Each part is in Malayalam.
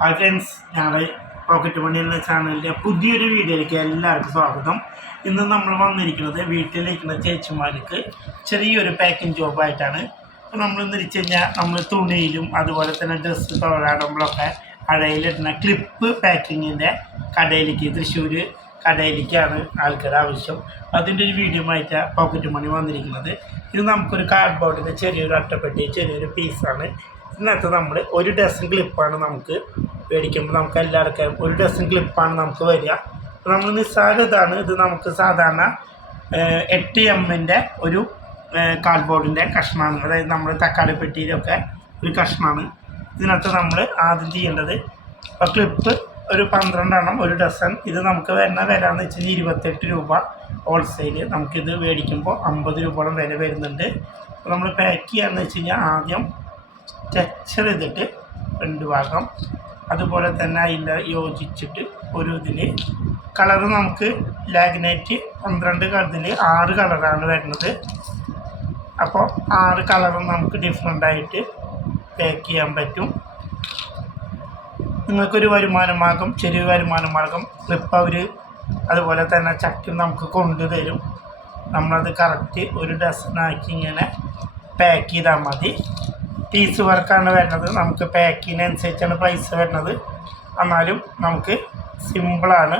ഹായ് ഫ്രണ്ട്സ് ഞങ്ങളുടെ പോക്കറ്റ് മണി എന്ന ചാനലിന്റെ പുതിയൊരു വീഡിയോയിലേക്ക് എല്ലാവർക്കും സ്വാഗതം. ഇന്ന് നമ്മൾ വന്നിരിക്കുന്നത് വീട്ടിലിരിക്കുന്ന ചേച്ചിമാർക്ക് ചെറിയൊരു പാക്കിംഗ് ജോബായിട്ടാണ് അപ്പോൾ നമ്മൾ എന്ന് വെച്ച് കഴിഞ്ഞാൽ നമ്മൾ തുണിയിലും അതുപോലെ തന്നെ ഡ്രസ്സ് തൊഴിലാടുമ്പോഴൊക്കെ അഴയിലിടുന്ന ക്ലിപ്പ് പാക്കിങ്ങിന്റെ കടയിലേക്ക് തൃശ്ശൂർ കടയിലേക്കാണ് ആൾക്കാർ ആവശ്യം. അതിന്റെ ഒരു വീഡിയോ ആയിട്ടാണ് പോക്കറ്റ് മണി വന്നിരിക്കുന്നത്. ഇത് നമുക്കൊരു കാർഡ്ബോർഡിന്റെ ചെറിയൊരു അട്ടപ്പെട്ടി ചെറിയൊരു പീസാണ് ഇതിനകത്ത് നമ്മൾ ഒരു ഡസൻ ക്ലിപ്പാണ് നമുക്ക് മേടിക്കുമ്പോൾ നമുക്ക് എല്ലാവർക്കും ഒരു ഡസൻ ക്ലിപ്പാണ് നമുക്ക് വരിക. നമ്മൾ നിസ്സാര ഇതാണ്. ഇത് നമുക്ക് സാധാരണ എട്ട് എമ്മിന്റെ ഒരു കാർഡ്ബോർഡിന്റെ കഷ്ണമാണ്. അതായത് നമ്മൾ തക്കാളി പെട്ടിയിലൊക്കെ ഒരു കഷ്ണമാണ്. ഇതിനകത്ത് നമ്മൾ ആദ്യം ചെയ്യേണ്ടത് ഇപ്പോൾ ക്ലിപ്പ് ഒരു പന്ത്രണ്ടെണ്ണം ഒരു ഡസൻ ഇത് നമുക്ക് വരുന്ന വില എന്ന് വെച്ചാൽ ഇരുപത്തെട്ട് രൂപ ഹോൾസെയിൽ നമുക്കിത് മേടിക്കുമ്പോൾ അമ്പത് രൂപയോളം വില വരുന്നുണ്ട്. നമ്മൾ പാക്ക് ചെയ്യാന്ന് വെച്ച് കഴിഞ്ഞാൽ ആദ്യം സ്ട്രക്ചർ ചെയ്തിട്ട് രണ്ട് ഭാഗം അതുപോലെ തന്നെ അതിന്റെ യോജിച്ചിട്ട് ഒരു ഇതിൽ കളർ നമുക്ക് ലാഗ്നൈറ്റ് പന്ത്രണ്ട് കളറിൽ ആറ് കളറാണ് വരുന്നത്. അപ്പോൾ ആറ് കളറും നമുക്ക് ഡിഫറെന്റ് ആയിട്ട് പാക്ക് ചെയ്യാൻ പറ്റും. നിങ്ങൾക്കൊരു വരുമാന മാർഗം ചെറിയ വരുമാന മാർഗം ക്ലിപ്പ് അവർ അതുപോലെ തന്നെ ചട്ടി നമുക്ക് കൊണ്ടുതരും നമ്മളത് കറക്റ്റ് ഒരു ഡസനാക്കി ഇങ്ങനെ പാക്ക് ചെയ്താൽ മതി. പീസ് വർക്കാണ് വരുന്നത്. നമുക്ക് പാക്കിനനുസരിച്ചാണ് പൈസ വരുന്നത്. എന്നാലും നമുക്ക് സിമ്പിളാണ്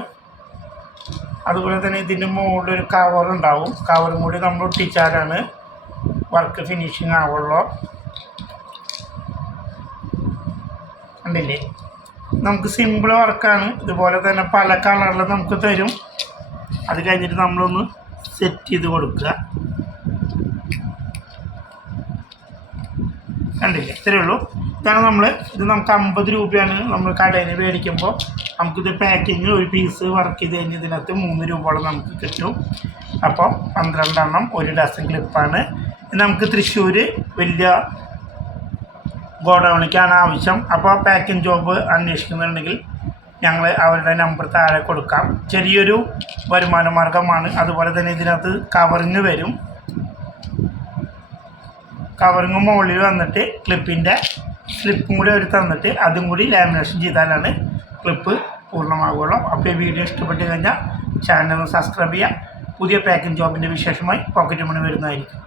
അതുപോലെ തന്നെ ഇതിന്റെ മുകളിൽ ഒരു കവർ ഉണ്ടാവും. കവറും കൂടി നമ്മൾ ഒട്ടിച്ചാലാണ് വർക്ക് ഫിനിഷിങ് ആവുള്ളൂ. കണ്ടില്ലേ? നമുക്ക് സിമ്പിൾ വർക്കാണ് ഇതുപോലെ തന്നെ പല കളറിൽ നമുക്ക് തരും. അത് കഴിഞ്ഞിട്ട് നമ്മളൊന്ന് സെറ്റ് ചെയ്ത് കൊടുക്കുക. കണ്ടില്ലേ? ഇത്രയേ ഉള്ളൂ. ഇതാണ് നമ്മൾ ഇത് നമുക്ക് അമ്പത് രൂപയാണ് നമ്മൾ കടയിൽ മേടിക്കുമ്പോൾ നമുക്കിത് പാക്കിങ് ഒരു പീസ് വർക്ക് ചെയ്ത് കഴിഞ്ഞ് ഇതിനകത്ത് മൂന്ന് രൂപയോളം നമുക്ക് കിട്ടും. അപ്പോൾ പന്ത്രണ്ടെണ്ണം ഒരു ഡസൻ ക്ലിപ്പാണ് നമുക്ക് തൃശ്ശൂർ വലിയ ഗോഡൗണിക്കാണ് ആവശ്യം. അപ്പോൾ പാക്കിംഗ് ജോബ് അന്വേഷിക്കുന്നുണ്ടെങ്കിൽ ഞങ്ങൾ അവരുടെ നമ്പർ താഴെ കൊടുക്കാം. ചെറിയൊരു വരുമാന മാർഗമാണ് അതുപോലെ തന്നെ ഇതിനകത്ത് കവറിങ് വരും. കവറിങ് മുകളിൽ വന്നിട്ട് ക്ലിപ്പിന്റെ സ്ലിപ്പും കൂടി അവർ തന്നിട്ട് അതും കൂടി ലാമിനേഷൻ ചെയ്താലാണ് ക്ലിപ്പ് പൂർണമാകുള്ളൂ. അപ്പോൾ ഈ വീഡിയോ ഇഷ്ടപ്പെട്ട് കഴിഞ്ഞാൽ ചാനൽ സബ്സ്ക്രൈബ് ചെയ്യുക. പുതിയ പാക്കിംഗ് ജോബിന്റെ വിശേഷമായി പോക്കറ്റ് മണി വരുന്നതായിരിക്കും.